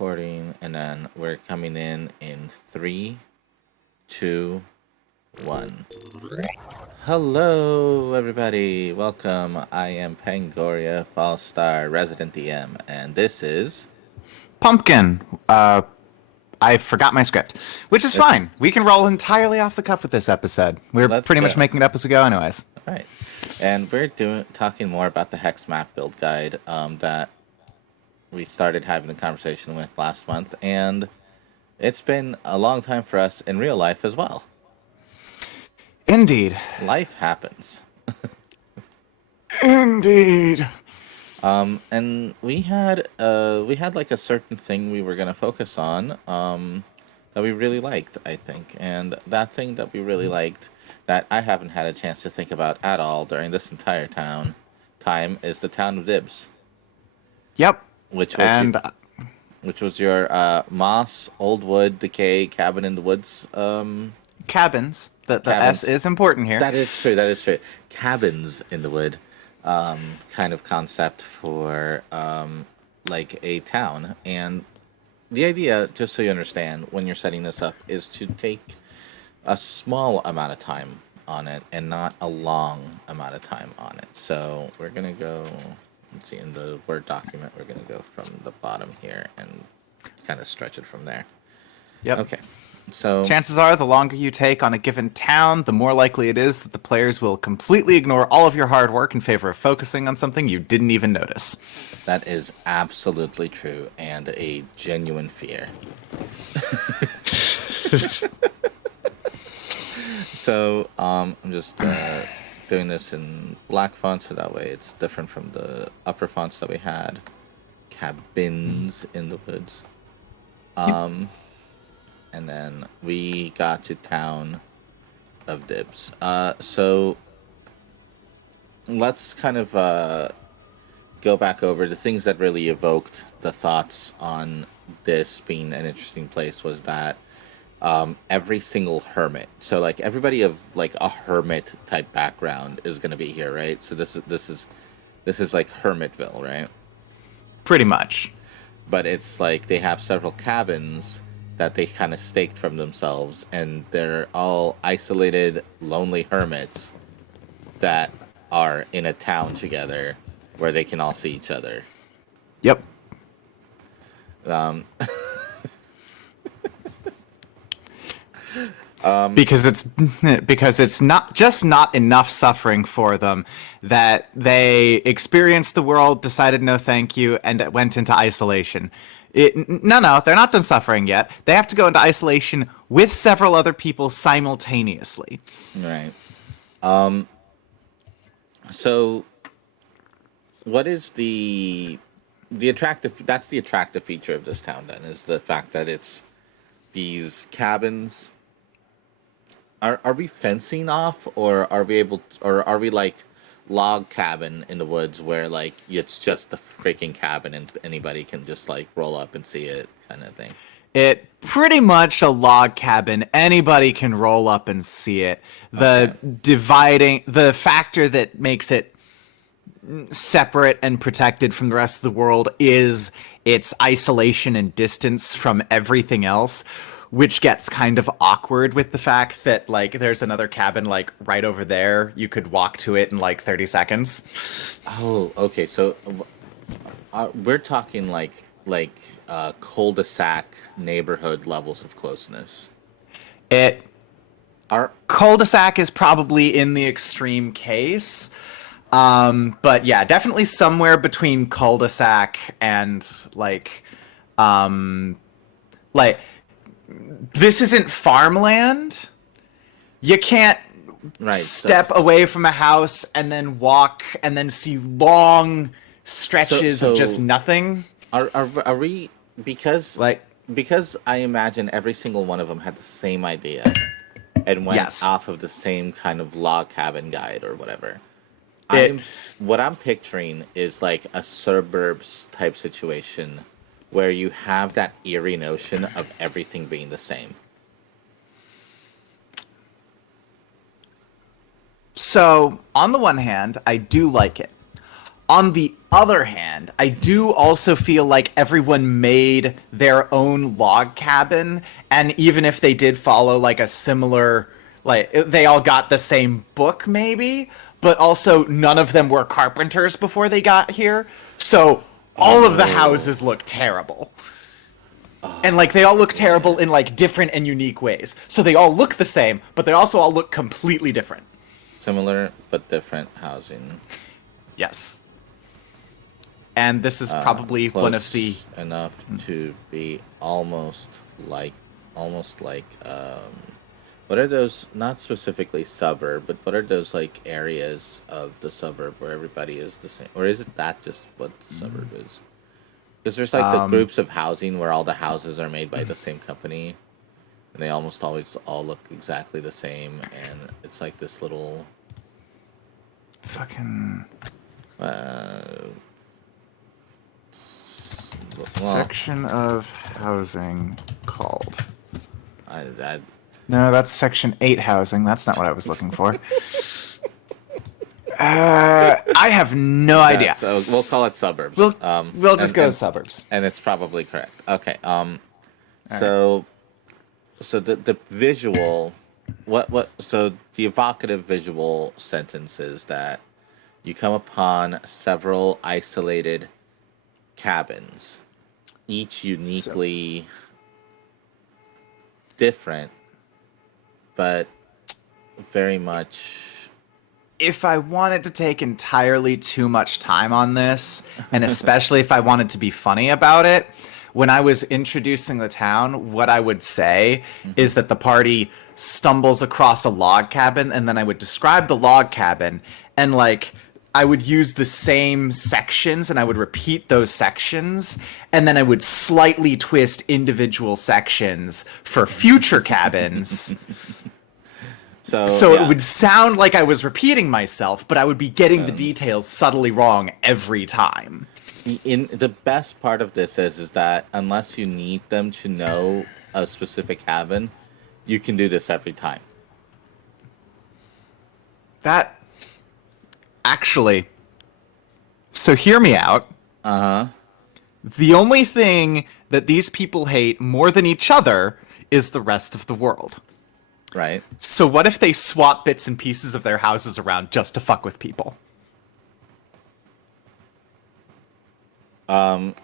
recording, and then we're coming in 3, 2, 1. Hello, everybody. Welcome. I am Pangoria, False Star, Resident DM, and this is Pumpkin. I forgot my script, which is fine. We can roll entirely off the cuff with this episode. We're Let's pretty go. much making it up as we go, anyways. All right, and we're talking more about the Hexmap build guide that we started having the conversation with last month, and it's been a long time for us in real life as well. Indeed. Life happens. Indeed. And we had like a certain thing we were gonna focus on that we really liked, I think, and that thing that we really liked that I haven't had a chance to think about at all during this entire time is the Town of Dibs. Yep. Which was your moss, old wood, decay, cabin in the woods. Cabins. The Cabins. S is important here. That is true. Cabins in the wood, kind of concept for like a town. And the idea, just so you understand, when you're setting this up, is to take a small amount of time on it and not a long amount of time on it. So we're gonna go. Let's see, in the Word document, we're going to go from the bottom here and kind of stretch it from there. Yep. Okay. So chances are, the longer you take on a given town, the more likely it is that the players will completely ignore all of your hard work in favor of focusing on something you didn't even notice. That is absolutely true and a genuine fear. So, I'm just doing this in black font so that way it's different from the upper fonts that we had. Cabins in the woods. And then we got to Town of Dibs. So let's kind of go back over the things that really evoked the thoughts on this being an interesting place was that every single hermit. So like everybody of like a hermit type background is going to be here, right? So this is like Hermitville, right? Pretty much. But it's like they have several cabins that they kind of staked from themselves, and they're all isolated, lonely hermits that are in a town together where they can all see each other. Yep. Because it's not enough suffering for them that they experienced the world, decided no thank you, and went into isolation. No, they're not done suffering yet. They have to go into isolation with several other people simultaneously. Right. So what is the attractive? That's the attractive feature of this town. Then is the fact that it's these cabins. Are we fencing off, or are we like log cabin in the woods where like it's just a freaking cabin and anybody can just like roll up and see it kind of thing? It pretty much a log cabin. Anybody can roll up and see it. The factor that makes it separate and protected from the rest of the world is its isolation and distance from everything else, which gets kind of awkward with the fact that like there's another cabin like right over there. You could walk to it in like 30 seconds. Oh, okay. So we're talking like cul-de-sac neighborhood levels of closeness. Our cul-de-sac is probably in the extreme case. But yeah, definitely somewhere between cul-de-sac and like this isn't farmland. You can't step away from a house and then walk and then see long stretches of just nothing. Are we because I imagine every single one of them had the same idea and went off of the same kind of log cabin guide or whatever. What I'm picturing is like a suburbs type situation where you have that eerie notion of everything being the same. So, on the one hand, I do like it. On the other hand, I do also feel like everyone made their own log cabin, and even if they did follow like a similar, like they all got the same book maybe, but also none of them were carpenters before they got here. So all of the houses look terrible. And like they all look terrible in like different and unique ways. So they all look the same, but they also all look completely different. Similar but different housing. Yes. And this is probably one of the enough to be almost like what are those, not specifically suburb, but what are those like areas of the suburb where everybody is the same, or is it that just what the suburb is? Because there's like the groups of housing where all the houses are made by the same company, and they almost always all look exactly the same, and it's like this little fucking well, section of housing called. that No, that's section 8 housing. That's not what I was looking for. I have no idea. So we'll call it suburbs. We'll just go to suburbs. And it's probably correct. Okay. So the visual, so the evocative visual sentence is that you come upon several isolated cabins, each uniquely different, but very much. If I wanted to take entirely too much time on this, and especially if I wanted to be funny about it, when I was introducing the town, what I would say is that the party stumbles across a log cabin, and then I would describe the log cabin, and like I would use the same sections, and I would repeat those sections, and then I would slightly twist individual sections for future cabins. So yeah. It would sound like I was repeating myself, but I would be getting the details subtly wrong every time. In the best part of this is that unless you need them to know a specific cabin, you can do this every time. That actually. So hear me out. Uh-huh. The only thing that these people hate more than each other is the rest of the world. Right. So what if they swap bits and pieces of their houses around just to fuck with people? Okay,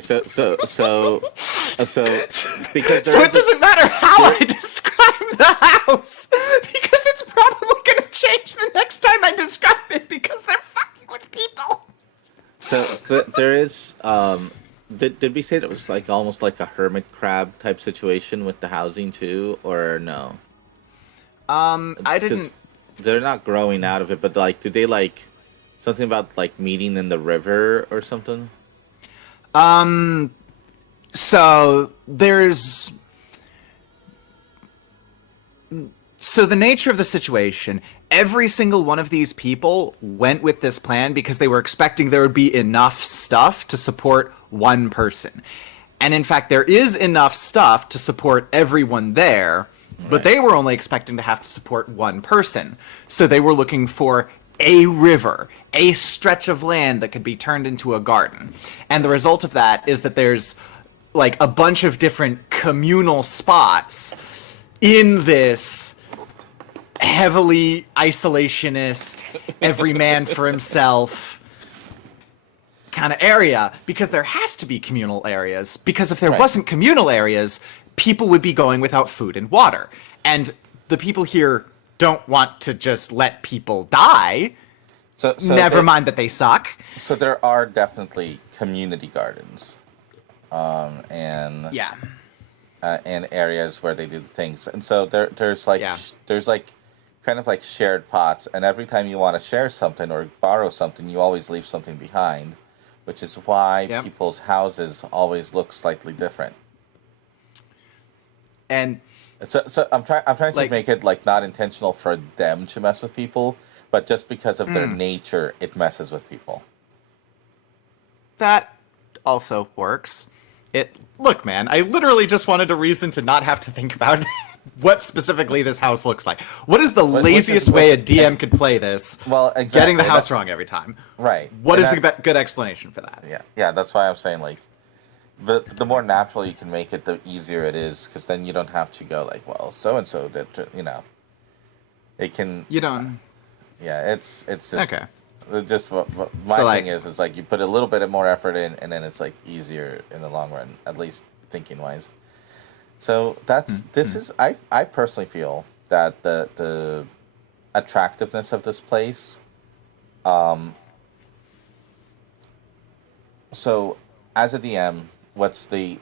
so because So it doesn't matter how I describe the house, because it's probably gonna change the next time I describe it because they're fucking with people. So there is did we say that it was like almost like a hermit crab type situation with the housing too, or no? I didn't. They're not growing out of it, but like, do they like something about like meeting in the river or something? So there's. So the nature of the situation, every single one of these people went with this plan because they were expecting there would be enough stuff to support one person. And in fact, there is enough stuff to support everyone there, but they were only expecting to have to support one person. So they were looking for a river, a stretch of land that could be turned into a garden. And the result of that is that there's like a bunch of different communal spots in this heavily isolationist, every man for himself kind of area, because there has to be communal areas, because if there wasn't communal areas, people would be going without food and water. And the people here don't want to just let people die. So never mind that they suck. So there are definitely community gardens. And areas where they do things. And so there's kind of like shared pots, and every time you want to share something or borrow something, you always leave something behind, which is why people's houses always look slightly different. And so I'm trying to make it like not intentional for them to mess with people, but just because of their nature, it messes with people. That also works. Look, man, I literally just wanted a reason to not have to think about what specifically this house looks like. What is the Which is- laziest way a DM could play this? Well, exactly. Getting the house wrong every time. Right. What And is a good explanation for that? Yeah, that's why I'm saying, like, the more natural you can make it, the easier it is, because then you don't have to go, like, well, so-and-so did, you know. It can... You don't... Yeah, it's just... Okay. Just what my thing is like, you put a little bit more effort in, and then it's, like, easier in the long run, at least thinking-wise. So that's... This is... I personally feel that the attractiveness of this place... So, as a DM, what's the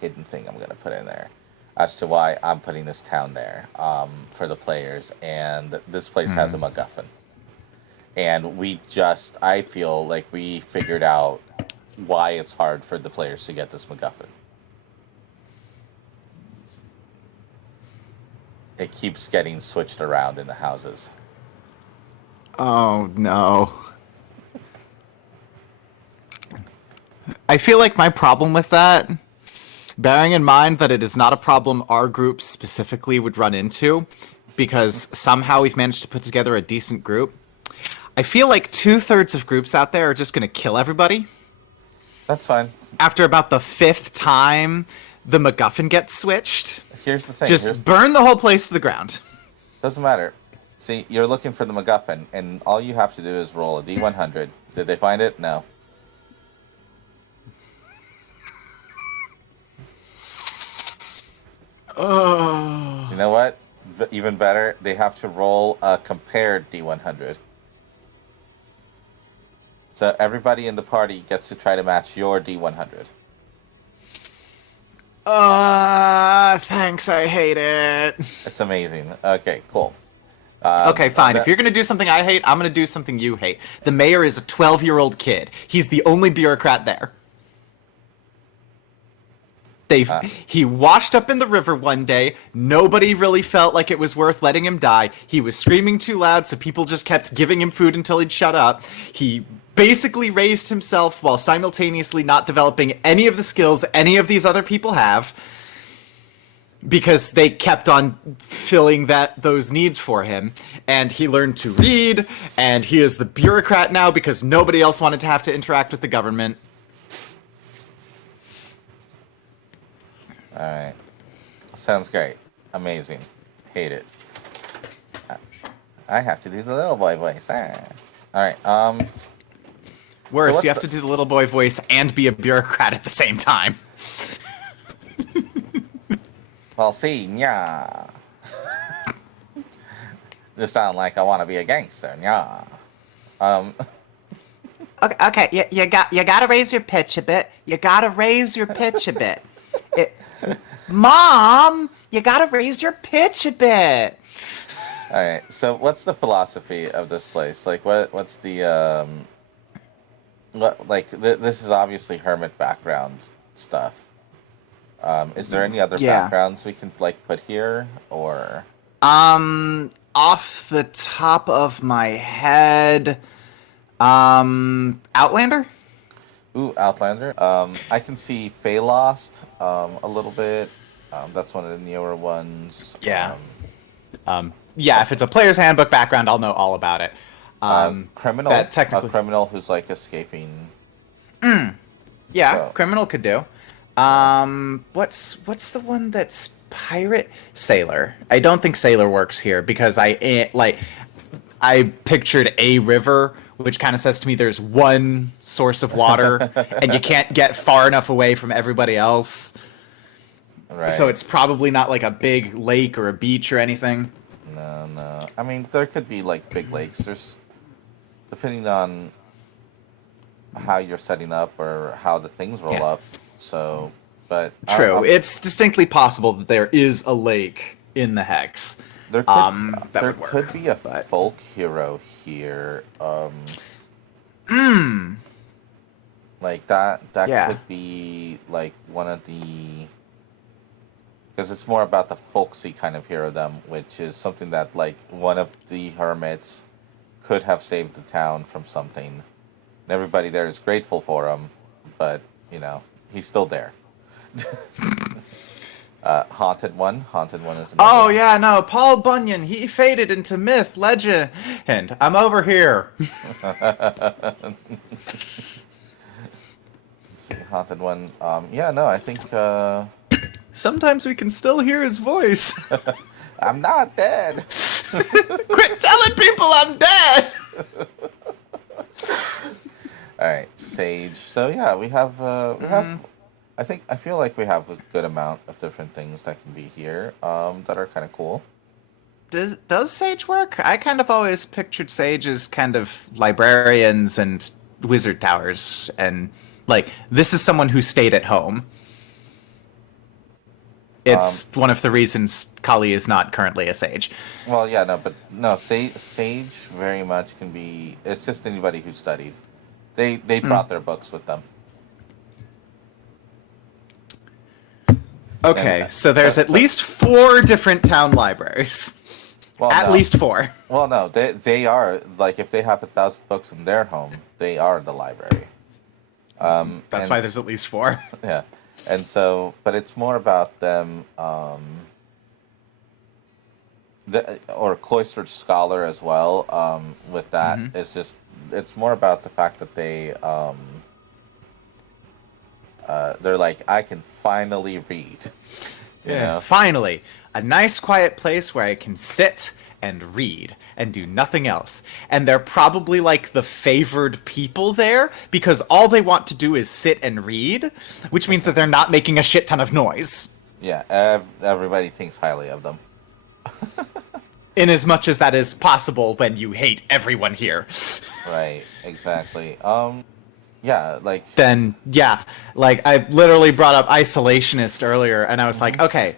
hidden thing I'm gonna put in there, as to why I'm putting this town there, for the players? And this place has a MacGuffin, and I feel like we figured out why it's hard for the players to get this MacGuffin. It keeps getting switched around in the houses. Oh, no. I feel like my problem with that, bearing in mind that it is not a problem our group specifically would run into, because somehow we've managed to put together a decent group, I feel like 2/3 of groups out there are just going to kill everybody. That's fine. After about the 5th time the MacGuffin gets switched. Here's the thing. Just burn the whole place to the ground. Doesn't matter. See, you're looking for the MacGuffin, and all you have to do is roll a D100. Did they find it? No. Oh. You know what? Even better, they have to roll a compared D100. So everybody in the party gets to try to match your D100. Thanks, I hate it. It's amazing. Okay, cool. Okay, fine. If you're gonna do something I hate, I'm gonna do something you hate. The mayor is a 12-year-old kid. He's the only bureaucrat there. He washed up in the river one day. Nobody really felt like it was worth letting him die. He was screaming too loud, so people just kept giving him food until he'd shut up. He basically raised himself while simultaneously not developing any of the skills any of these other people have, because they kept on filling those needs for him. And he learned to read, and he is the bureaucrat now because nobody else wanted to have to interact with the government. Alright. Sounds great. Amazing. Hate it. I have to do the little boy voice. Alright, Worse, so you have to do the little boy voice and be a bureaucrat at the same time. Well, see, yeah. Just sound like I want to be a gangster, yeah. Okay, you gotta raise your pitch a bit. You gotta raise your pitch a bit. Mom, you gotta raise your pitch a bit. All right. So, what's the philosophy of this place? Like, what's the this is obviously hermit background stuff. Is there any other backgrounds we can put here, or? Off the top of my head, Outlander. Ooh, Outlander. I can see Fey Lost a little bit. That's one of the newer ones. Yeah. Yeah, if it's a player's handbook background, I'll know all about it. Criminal. That technically... A criminal who's escaping. Yeah, so. criminal could do. What's the one that's pirate? Sailor. I don't think sailor works here because I pictured a river, which kind of says to me there's one source of water and you can't get far enough away from everybody else. Right. So it's probably not like a big lake or a beach or anything. No. I mean, there could be big lakes. There's, depending on how you're setting up or how the things roll up. So, but true. It's distinctly possible that there is a lake in the Hex. There could be a folk hero here. Like that could be one of the, because it's more about the folksy kind of hero-dom, which is something that one of the hermits could have saved the town from something. And everybody there is grateful for him, but he's still there. Haunted One. Haunted One is another Oh one. yeah, no, Paul Bunyan, he faded into myth, legend. And I'm over here. Let's see, Haunted One. Yeah, no, I think Sometimes we can still hear his voice. I'm not dead. Quit telling people I'm dead. All right, Sage. So yeah, we have. I feel like we have a good amount of different things that can be here. That are kind of cool. Does Sage work? I kind of always pictured Sage as kind of librarians and wizard towers, and like this is someone who stayed at home. Um, It's one of the reasons Kali is not currently a sage. well, yeah, no, but no, Sage very much can be. It's just anybody who studied. They brought their books with them. And Okay, so there's at least 4 different town libraries. well, At no. least 4. Well, no, they are like if they have 1,000 books in their home, they are the library. That's and why there's at least 4. yeah, and so, but it's more about them, or cloistered scholar as well. With that, it's more about the fact that they're like, I can finally read. You know? Finally, a nice quiet place where I can sit and read and do nothing else. And they're probably like the favored people there because all they want to do is sit and read, which means that they're not making a shit ton of noise. Yeah, everybody thinks highly of them. In as much as that is possible when you hate everyone here. Right, exactly. Yeah, like Then, yeah, like I literally brought up isolationist earlier, and I was like, okay,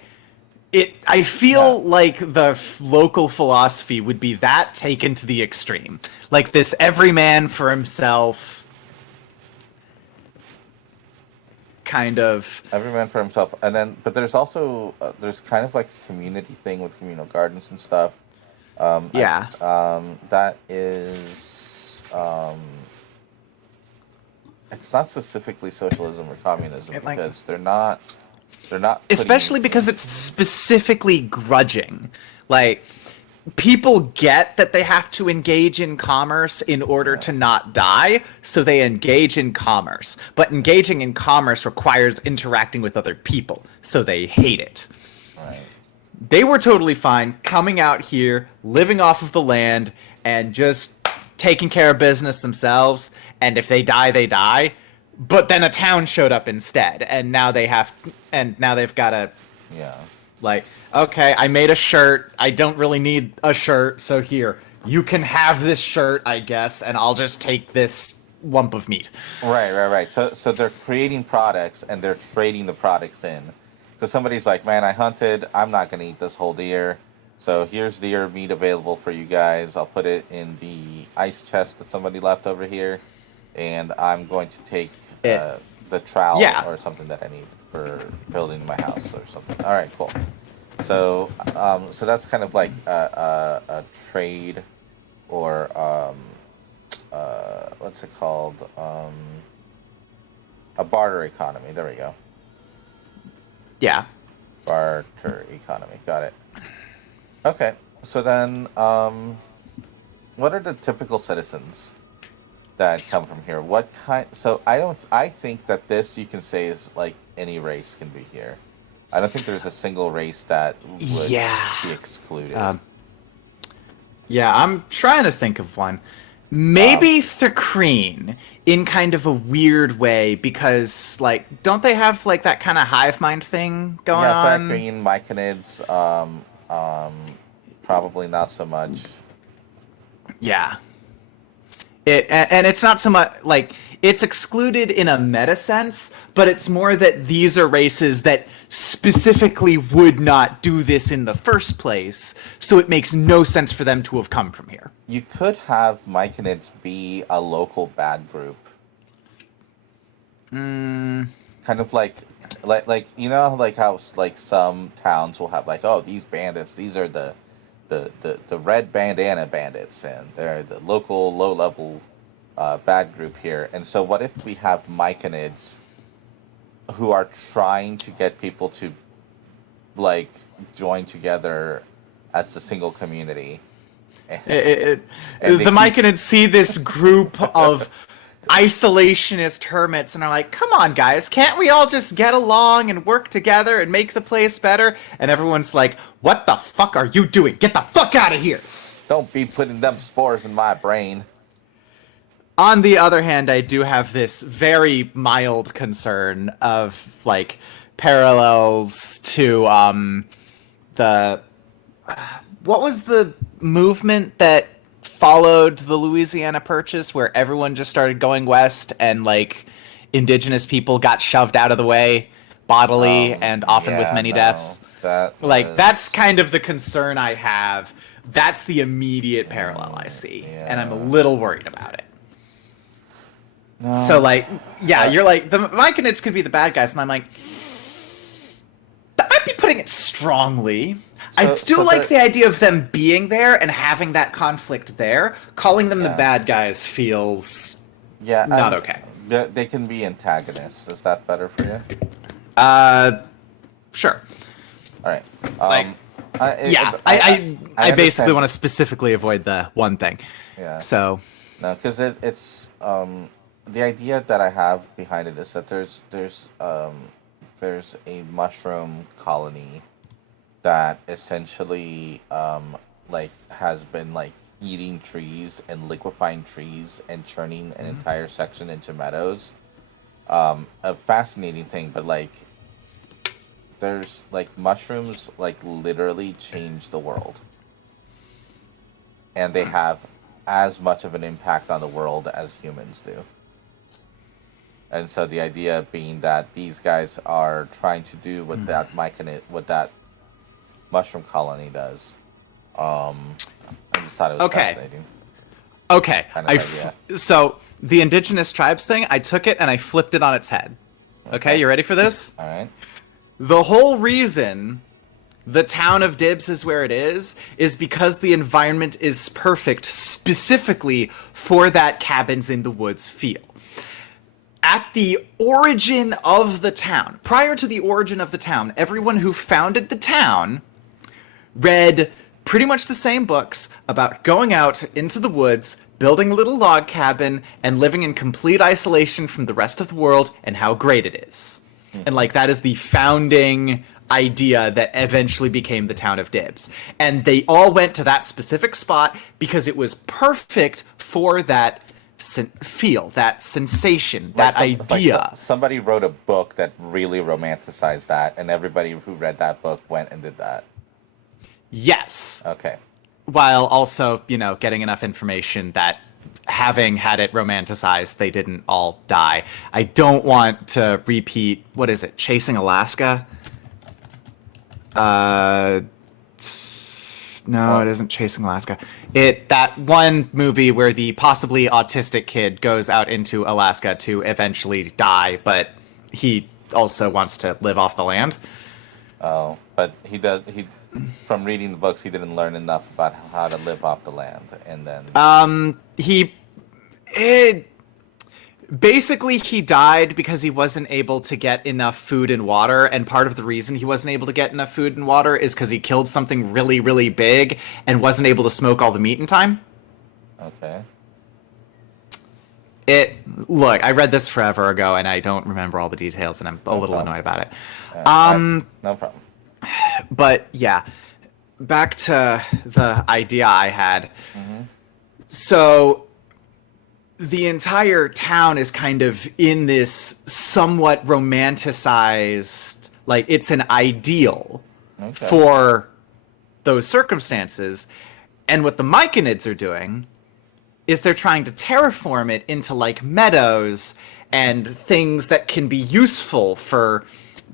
I feel like the local philosophy would be that taken to the extreme. Like this every man for himself kind of. every man for himself, and then but there's also there's kind of like a community thing with communal gardens and stuff. Yeah. That is it's not specifically socialism or communism because they're not Especially because it's specifically grudging. Like, people get that they have to engage in commerce in order to not die, so they engage in commerce. But engaging in commerce requires interacting with other people, so they hate it. right. They were totally fine coming out here, living off of the land, and just taking care of business themselves. And if they die, they die. But then a town showed up instead, and now they've got to Yeah. like, okay, I made a shirt. I don't really need a shirt, so here, you can have this shirt, I guess, and I'll just take this lump of meat. Right. So they're creating products and they're trading the products in. So somebody's like, man, I hunted. I'm not going to eat this whole deer. So here's deer meat available for you guys. I'll put it in the ice chest that somebody left over here. And I'm going to take the trowel or something that I need for building my house or something. All right, cool. So so that's kind of like a trade or what's it called? A barter economy. There we go. Yeah. Barter economy. Got it. Okay. So then, what are the typical citizens that come from here? What kind? So I think that this you can say is like any race can be here. I don't think there's a single race that would be excluded. Yeah, I'm trying to think of one. Maybe Thacreen in kind of a weird way because, like, don't they have like that kind of hive mind thing going on? Yeah, Green, Myconids, probably not so much. Yeah. And it's not so much like it's excluded in a meta sense, but it's more that these are races that specifically would not do this in the first place, so it makes no sense for them to have come from here. You could have Myconids be a local bad group. Kind of like you know like how like some towns will have like, oh, these bandits, these are the red bandana bandits, and they're the local low level bad group here. And so what if we have Myconids who are trying to get people to like join together as a single community. The And they keep Myconids see this group of isolationist hermits and are like, come on, guys, can't we all just get along and work together and make the place better? And everyone's like, what the fuck are you doing? Get the fuck out of here! don't be putting them spores in my brain. On the other hand, I do have this very mild concern of, like, parallels to, the... What was the movement that followed the Louisiana Purchase where everyone just started going west and, like, indigenous people got shoved out of the way bodily and often with many deaths? That's kind of the concern I have. That's the immediate parallel I see, and I'm a little worried about it. No. So, like, you're like, the Myconids could be the bad guys, and I'm like, that might be putting it strongly. I do like the idea of them being there and having that conflict there. Calling them the bad guys feels not okay. They can be antagonists. Is that better for you? Sure. All right. I basically want to specifically avoid the one thing. Yeah. So. No, because it's the idea that I have behind it is that there's a mushroom colony that essentially like has been like eating trees and liquefying trees and churning an entire section into meadows. A fascinating thing, but like there's like mushrooms like literally change the world, and they have as much of an impact on the world as humans do. And so the idea being that these guys are trying to do what that mushroom colony does. I just thought it was fascinating. Okay. Kind of So the indigenous tribes thing, I took it and I flipped it on its head. Okay, you ready for this? All right. The whole reason the Town of Dibs is where it is because the environment is perfect specifically for that cabins in the woods feel. At the origin of the town, prior to the origin of the town, everyone who founded the town read pretty much the same books about going out into the woods, building a little log cabin, and living in complete isolation from the rest of the world and how great it is. And like that is the founding idea that eventually became the Town of Dibs. And they all went to that specific spot because it was perfect for that feel, that sensation, that idea. Somebody wrote a book that really romanticized that, and everybody who read that book went and did that. Yes. Okay. While also, getting enough information that having had it romanticized, they didn't all die. I don't want to repeat, what is it, Chasing Alaska? No, it isn't Chasing Alaska. That one movie where the possibly autistic kid goes out into Alaska to eventually die, but he also wants to live off the land. Oh, but from reading the books, he didn't learn enough about how to live off the land, and then basically he died because he wasn't able to get enough food and water, and part of the reason he wasn't able to get enough food and water is because he killed something really, really big and wasn't able to smoke all the meat in time. Okay. Look, I read this forever ago, and I don't remember all the details, and I'm a little annoyed about it. No problem. But yeah, back to the idea I had. So the entire town is kind of in this somewhat romanticized, like it's an ideal for those circumstances. And what the Myconids are doing is they're trying to terraform it into like meadows and things that can be useful for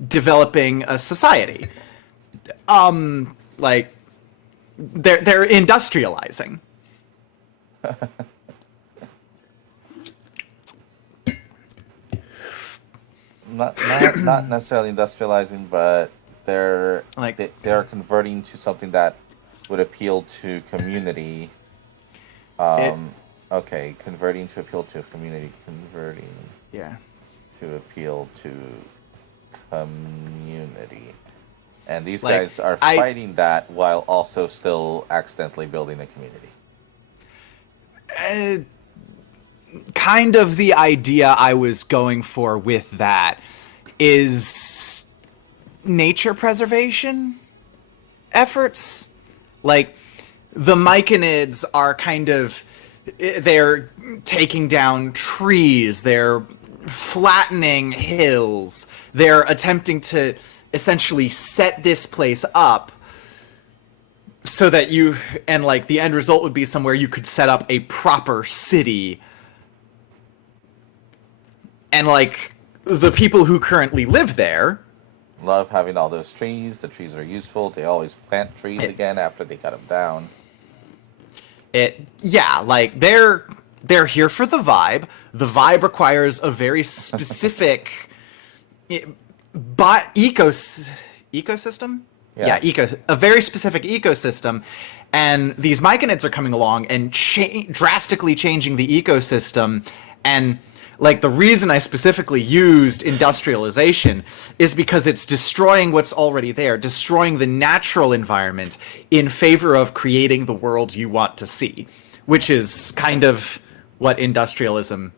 developing a society. Like they're industrializing. Not necessarily industrializing, but they're converting to something that would appeal to community. Converting to appeal to community. Yeah. To appeal to community. And these Like, guys are I fighting that while also still accidentally building a community. uh, kind of the idea I was going for with that is nature preservation efforts. Like, the Myconids are kind of, they're taking down trees, they're flattening hills, they're attempting to essentially set this place up so that you, and like the end result would be somewhere you could set up a proper city. And like the people who currently live there, Love having all those trees. The trees are useful. They always plant trees again after they cut them down. like they're here for the vibe. The vibe requires a very specific ecosystem. Yeah. A very specific ecosystem, and these Myconids are coming along and drastically changing the ecosystem. And like the reason I specifically used industrialization is because it's destroying what's already there, destroying the natural environment in favor of creating the world you want to see, which is kind of what industrialism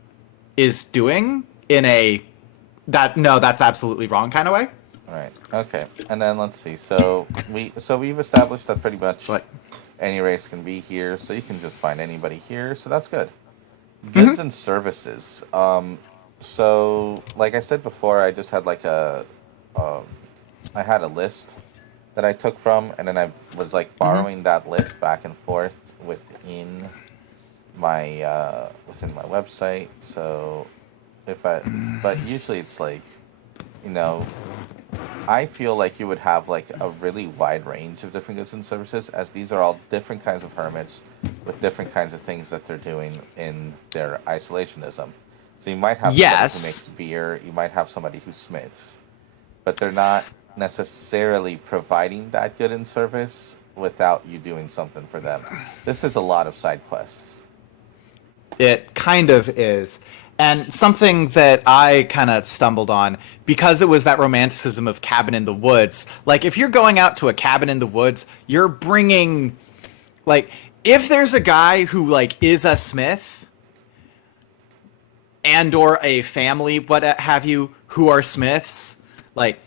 is doing in a that's absolutely wrong kind of way. All right. Okay. And then let's see. So we've established that pretty much any race can be here. So you can just find anybody here. So that's good. Goods and services. So like I said before, I just had like I had a list that I took from, and then I was like borrowing that list back and forth within my website. So but usually it's like, I feel like you would have like a really wide range of different goods and services, as these are all different kinds of hermits with different kinds of things that they're doing in their isolationism. So you might have somebody who makes beer, you might have somebody who smiths, but they're not necessarily providing that good in service without you doing something for them. This is a lot of side quests. It kind of is. And something that I kind of stumbled on, because it was that romanticism of cabin in the woods. Like, if you're going out to a cabin in the woods, you're bringing, like, if there's a guy who, like, is a smith and or a family, what have you, who are smiths, like,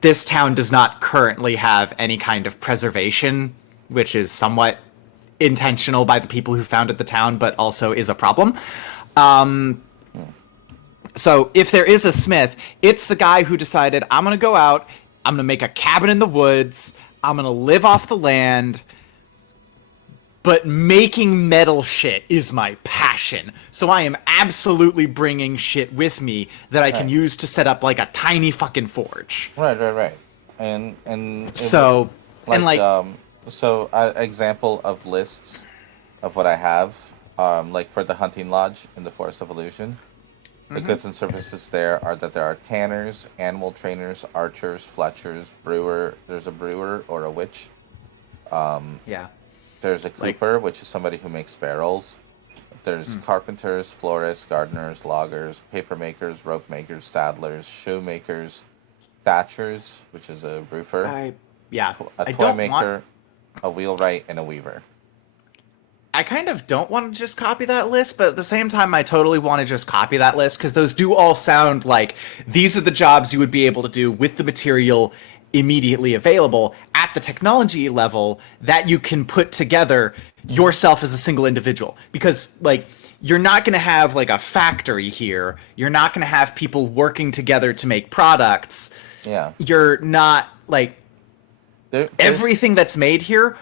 this town does not currently have any kind of preservation, which is somewhat intentional by the people who founded the town, but also is a problem. So if there is a smith, it's the guy who decided, I'm going to go out, I'm going to make a cabin in the woods, I'm going to live off the land, but making metal shit is my passion. So I am absolutely bringing shit with me that I can use to set up like a tiny fucking forge. Right. And so, example of lists of what I have, like for the hunting lodge in the Forest of Illusion, the goods and services there are that there are tanners, animal trainers, archers, fletchers, brewer. There's a brewer or a witch. There's a cooper, which is somebody who makes barrels. There's carpenters, florists, gardeners, loggers, paper makers, rope makers, saddlers, shoemakers, thatchers, which is a roofer. A toy maker, a wheelwright, and a weaver. I kind of don't want to just copy that list, but at the same time, I totally want to just copy that list, because those do all sound like these are the jobs you would be able to do with the material immediately available at the technology level that you can put together yourself as a single individual. Because, like, you're not going to have, like, a factory here. You're not going to have people working together to make products. Yeah. You're not, like... everything that's made here,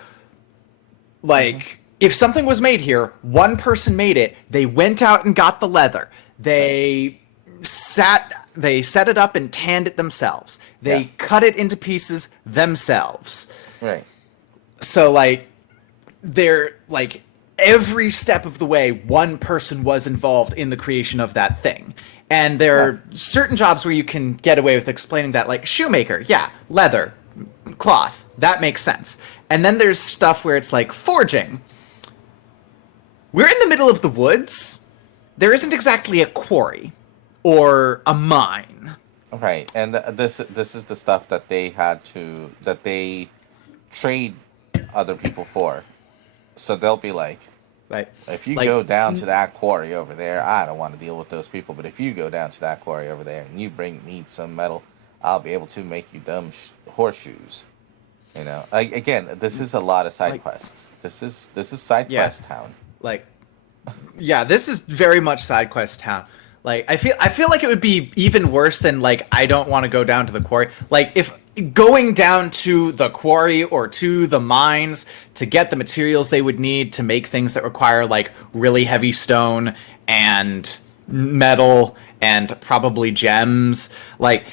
like, if something was made here, one person made it, they went out and got the leather, they set it up and tanned it themselves, they cut it into pieces themselves. Right. So, like, they're, like, every step of the way, one person was involved in the creation of that thing. And there are certain jobs where you can get away with explaining that, like, shoemaker, leather, cloth, that makes sense. And then there's stuff where it's like forging. We're in the middle of the woods. There isn't exactly a quarry or a mine. Right, and this is the stuff that they trade other people for. So they'll be like, Right. if you Like go down to that quarry over there, I don't want to deal with those people. But if you go down to that quarry over there and you bring me some metal, I'll be able to make you dumb horseshoes. You know, again, this is a lot of side like quests. This is side yeah. quest town. Like yeah, this is very much side quest town. Like I feel like it would be even worse than like I don't want to go down to the quarry. Like if going down to the quarry or to the mines to get the materials they would need to make things that require like really heavy stone and metal and probably gems. Like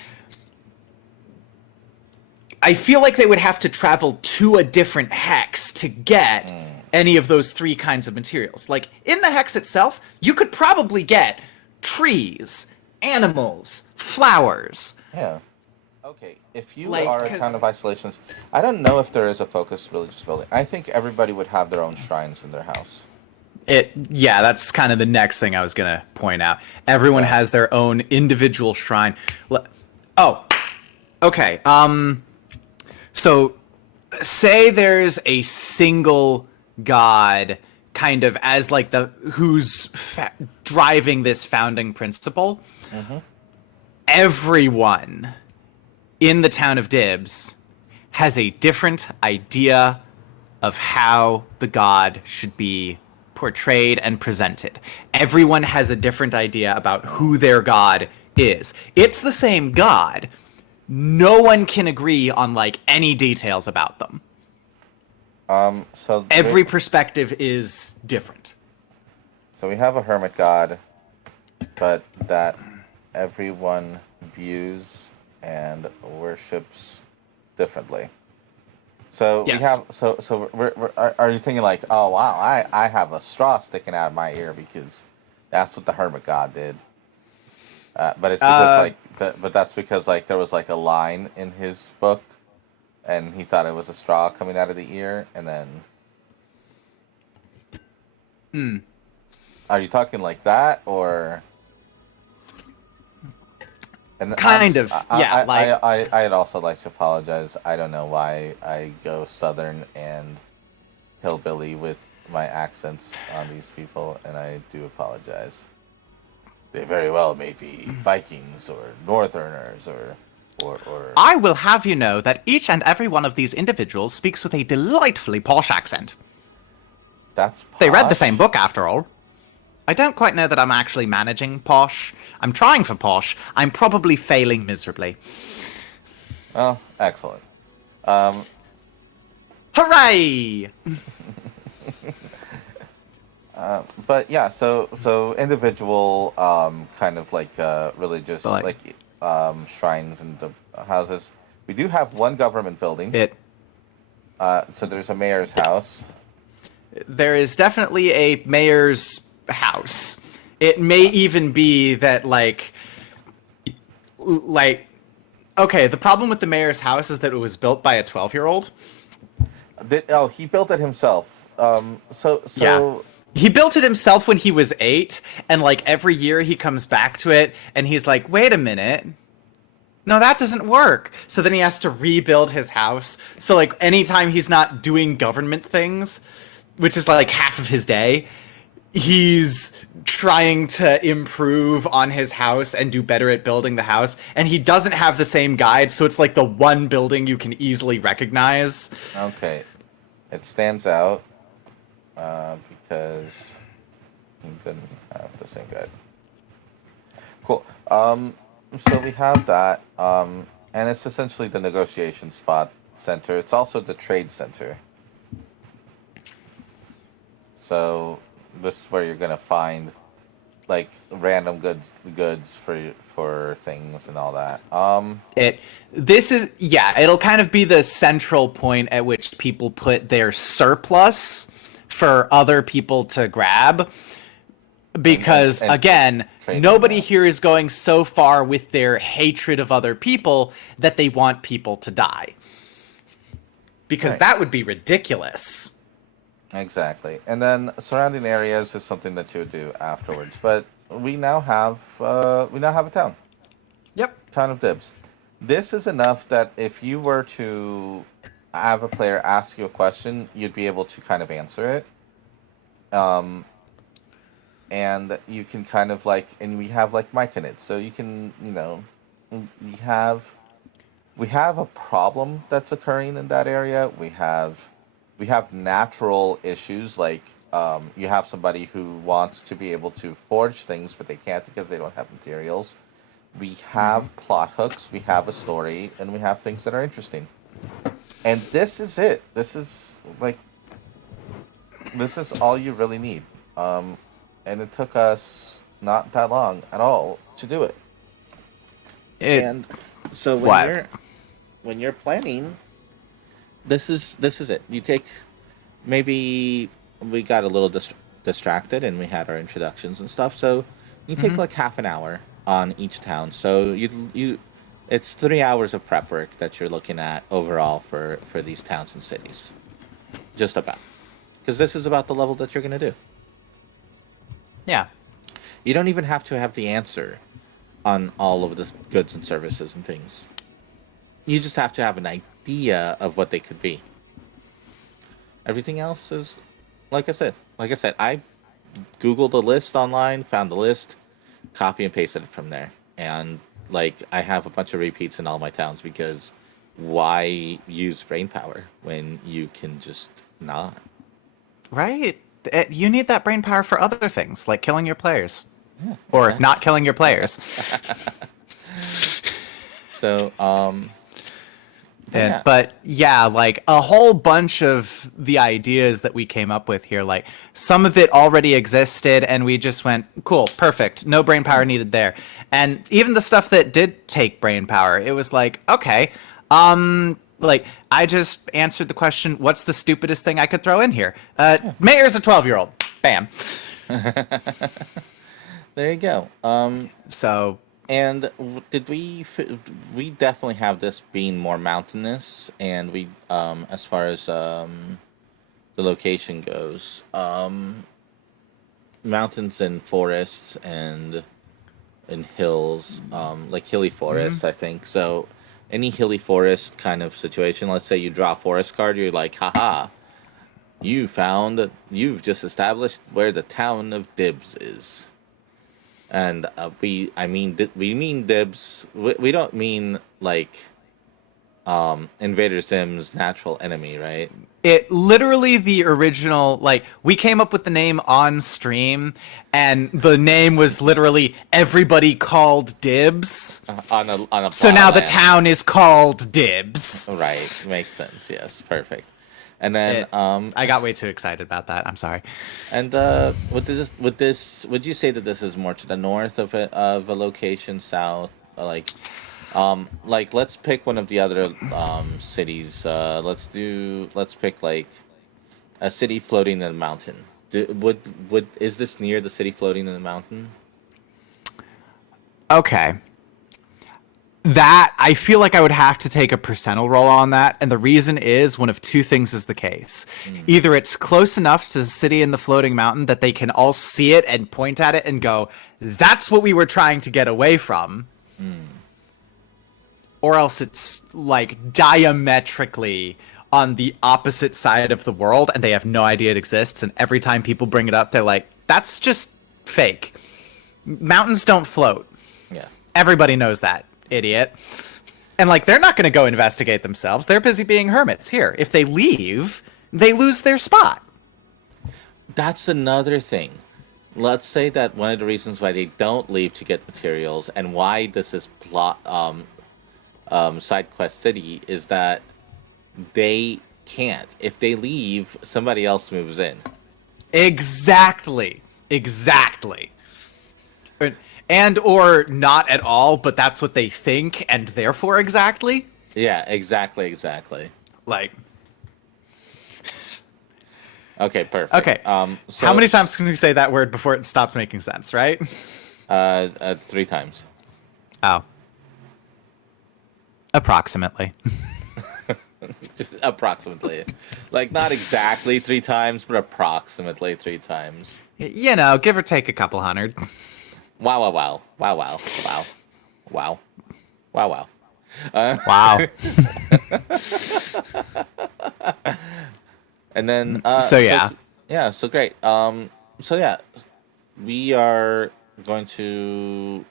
I feel like they would have to travel to a different hex to get any of those three kinds of materials. Like in the hex itself, you could probably get trees, animals, flowers. Yeah. Okay. If you Like, are a town cause of isolations, I don't know if there is a focused religious building. I think everybody would have their own shrines in their house. yeah, that's kind of the next thing I was gonna point out. Everyone Yeah. has their own individual shrine. Oh, okay. So say there's a single god kind of as like the who's driving this founding principle. Mm-hmm. Everyone in the town of Dibs has a different idea of how the god should be portrayed and presented. Everyone has a different idea about who their god is. It's the same god. No one can agree on like any details about them. So Every perspective is different. so we have a hermit god, but that everyone views and worships differently. So we Yes. have are you thinking like, oh wow, I have a straw sticking out of my ear because that's what the hermit god did. But it's because but that's because like there was like a line in his book, and he thought it was a straw coming out of the ear, and then. Are you talking like that, or? And Kind of. Yeah, like I'd also like to apologize. I don't know why I go southern and hillbilly with my accents on these people, and I do apologize. They very well may be Vikings or Northerners or I will have you know that each and every one of these individuals speaks with a delightfully posh accent. that's They read the same posh? book after all. I don't quite know that I'm actually managing posh. I'm trying for posh. I'm probably failing miserably. Oh, excellent. Um, Hooray! but yeah, so individual kind of like religious But, like shrines and the houses. We do have one government building. It So there's a mayor's house. there is definitely a mayor's house. It may even be that like okay, the problem with the mayor's house is that it was built by a 12-year-old. He built it himself. So Yeah. He built it himself when he was 8, and like every year he comes back to it and he's like, "Wait a minute. No, that doesn't work." So then he has to rebuild his house. So like anytime he's not doing government things, which is like half of his day, he's trying to improve on his house and do better at building the house, and he doesn't have the same guide, so it's like the one building you can easily recognize. okay, it stands out because he didn't have the same guide. Cool. So we have that, and it's essentially the negotiation spot center. It's also the trade center. So this is where you're gonna find like random goods for things and all that. It'll kind of be the central point at which people put their surplus for other people to grab, because and again, trading nobody that. here is going so far with their hatred of other people that they want people to die, because Right. that would be ridiculous. Exactly. And then surrounding areas is something that you would do afterwards. But we now have a town. Yep. Town of Dibs. This is enough that if you were to have a player ask you a question, you'd be able to kind of answer it. And you can kind of like, and we have like mic in it, so you can, we have a problem that's occurring in that area. We have natural issues like you have somebody who wants to be able to forge things, but they can't because they don't have materials. We have plot hooks, we have a story, and we have things that are interesting. And this is it. This is all you really need. And it took us not that long at all to do it. And so when you're planning, this is it. You take, maybe we got a little distracted and we had our introductions and stuff. So you take like half an hour on each town. So it's 3 hours of prep work that you're looking at overall for these towns and cities. Just about. Because this is about the level that you're going to do. Yeah. You don't even have to have the answer on all of the goods and services and things. You just have to have an idea of what they could be. Everything else is, like I said, I Googled a list online, found the list, copy and pasted it from there. And, I have a bunch of repeats in all my towns because why use brain power when you can just not? Right. You need that brain power for other things, like killing your players. Yeah, or exactly. not killing your players. So, And, but yeah, a whole bunch of the ideas that we came up with here, some of it already existed and we just went, cool, perfect, no brain power needed there. And even the stuff that did take brain power, it was okay, I just answered the question, what's the stupidest thing I could throw in here? Mayor's a 12-year-old. Bam. There you go. So... And did we definitely have this being more mountainous, and we as far as the location goes, mountains and forests and hills, like hilly forests, I think. So any hilly forest kind of situation, let's say you draw a forest card, you're like, haha, you've just established where the town of Dibs is. And we mean Dibs. We don't mean Invader Zim's natural enemy, right? It literally the original, we came up with the name on stream, and the name was literally everybody called Dibs. On a so now the land. town is called Dibs. Right, makes sense. Yes, perfect. And then I got way too excited about that. I'm sorry. And would you say that this is more to the north of a location, south, let's pick one of the other cities. Let's pick a city floating in a mountain. Is this near the city floating in the mountain? Okay. That, I feel like I would have to take a percentile roll on that, and the reason is one of two things is the case. Either it's close enough to the city in the floating mountain that they can all see it and point at it and go, that's what we were trying to get away from. Or else it's, diametrically on the opposite side of the world, and they have no idea it exists, and every time people bring it up, they're like, that's just fake. Mountains don't float. Yeah. Everybody knows that. Idiot. And they're not going to go investigate themselves. They're busy being hermits. Here, if they leave, they lose their spot. That's another thing. Let's say that one of the reasons why they don't leave to get materials and why this is plot side quest city is that they can't. If they leave, somebody else moves in. Exactly. And or not at all, but that's what they think, and therefore exactly? Yeah, exactly. Okay, perfect. Okay. So, how many times can we say that word before it stops making sense, right? 3 times. Oh. Approximately. Just approximately. Not exactly 3 times, but approximately 3 times. Give or take a couple hundred. Wow. Wow, wow. Wow. And then, So yeah. yeah, so great. So yeah, we are going to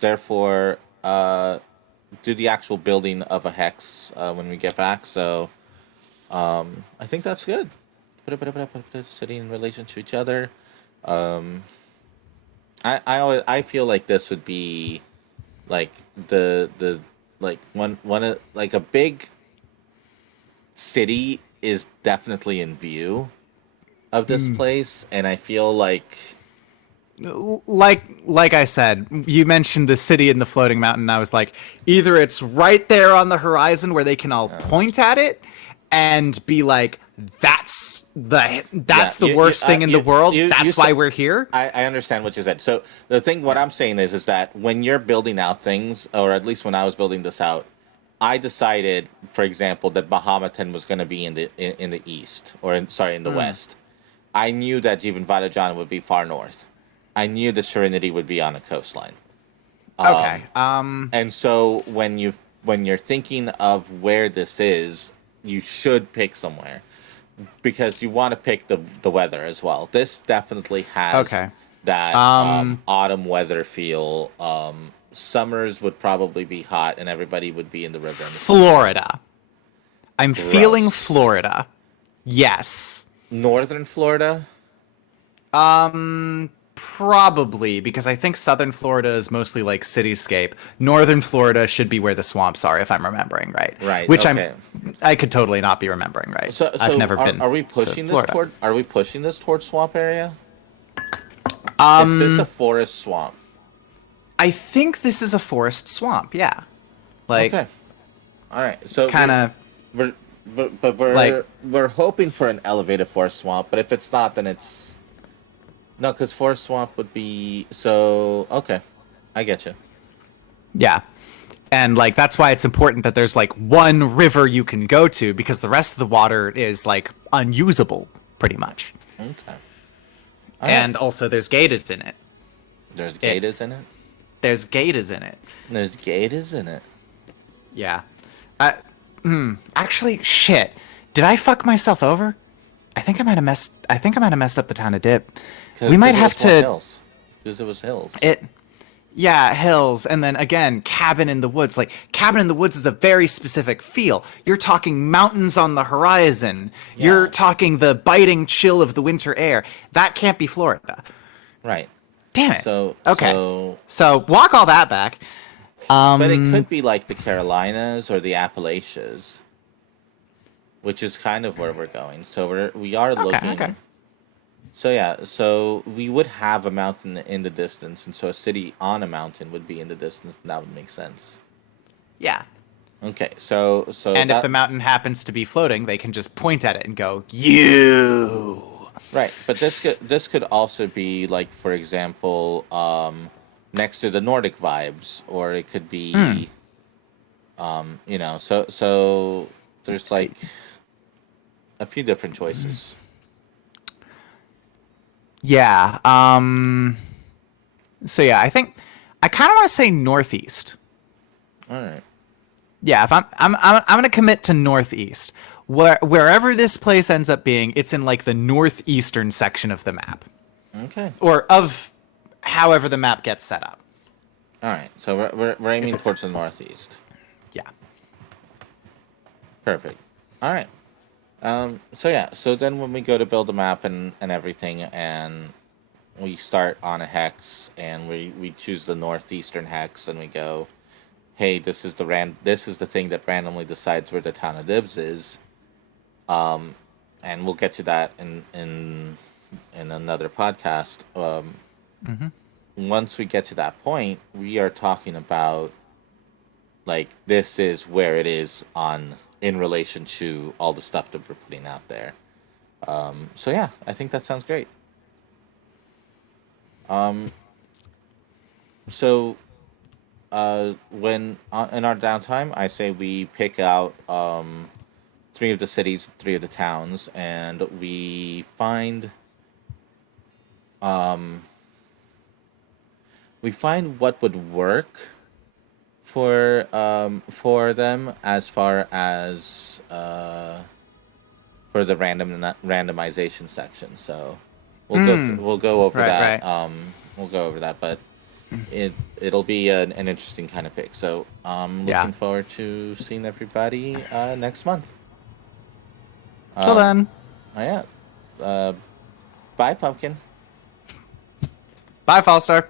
therefore do the actual building of a hex when we get back. So I think that's good. Sitting in relation to each other. I feel like this would be like the like one of like a big city is definitely in view of this place, and I feel like Like I said, you mentioned the city and the floating mountain. I was like, either it's right there on the horizon where they can all point at it and be like, yeah, that's the worst thing in the world. That's why said, we're here. I understand what you said. So the thing, what I'm saying is that when you're building out things, or at least when I was building this out, I decided, for example, that Bahamaton was going to be in the east, or in the west. I knew that Jeevan Vadajan would be far north. I knew that Serenity would be on the coastline. Okay. And so when you're thinking of where this is, you should pick somewhere because you want to pick the weather as well. This definitely has Okay. that autumn weather feel. Summers would probably be hot and everybody would be in the river in the summer. Florida. I'm feeling Gross. Florida. Yes. Northern Florida. Probably, because I think southern Florida is mostly like cityscape. Northern Florida should be where the swamps are, if I'm remembering right. Right. Which Okay. I could totally not be remembering right. So I've never been. are we to pushing this Florida. toward? Are we pushing this towards swamp area? Is this a forest swamp? I think this is a forest swamp. Yeah. Like Okay. All right. So kind of we're but we're like- we're hoping for an elevated forest swamp. But if it's not, then it's no, because forest swamp would be so. Okay, I get you. yeah. And like that's why it's important that there's like one river you can go to because the rest of the water is like unusable pretty much. Okay. And also there's gators in it. There's gators in it. There's gators in it. There's gators in it. Yeah. Actually, shit. Did I fuck myself over? I think I might have messed up the Town of Dib. We might have to. Because it was hills. Yeah, hills, and then again, cabin in the woods. Like cabin in the woods is a very specific feel. You're talking mountains on the horizon. Yeah. You're talking the biting chill of the winter air. That can't be Florida. Right. Damn it. So okay. So, So walk all that back. but it could be like the Carolinas or the Appalachians, which is kind of where we're going. So we are looking. Okay. So yeah, so we would have a mountain in the distance, and so a city on a mountain would be in the distance, and that would make sense. Yeah. Okay, so And if the mountain happens to be floating, they can just point at it and go, "You." right, but this could also be like, for example, next to the Nordic vibes, or it could be, so there's like a few different choices. Yeah. So yeah, I think I kind of want to say northeast. All right. Yeah, if I'm gonna commit to northeast. Wherever this place ends up being, it's in like the northeastern section of the map, Okay. or of however the map gets set up. All right. So we're aiming towards the northeast. Yeah. Perfect. All right. So yeah. So then when we go to build a map and everything, and we start on a hex, and we choose the northeastern hex, and we go, hey, this is the thing that randomly decides where the Town of Dibs is. And we'll get to that in another podcast. Once we get to that point, we are talking about like this is where it is in relation to all the stuff that we're putting out there. So yeah, I think that sounds great. So when in our downtime, I say we pick out 3 of the cities, 3 of the towns, and we find what would work for them as far as for the randomization section. So we'll go over Right, that. right. We'll go over that, but it'll be an interesting kind of pick. So I'm Yeah. looking forward to seeing everybody next month. Till then. Oh yeah. Bye, Pumpkin. Bye, Fallstar.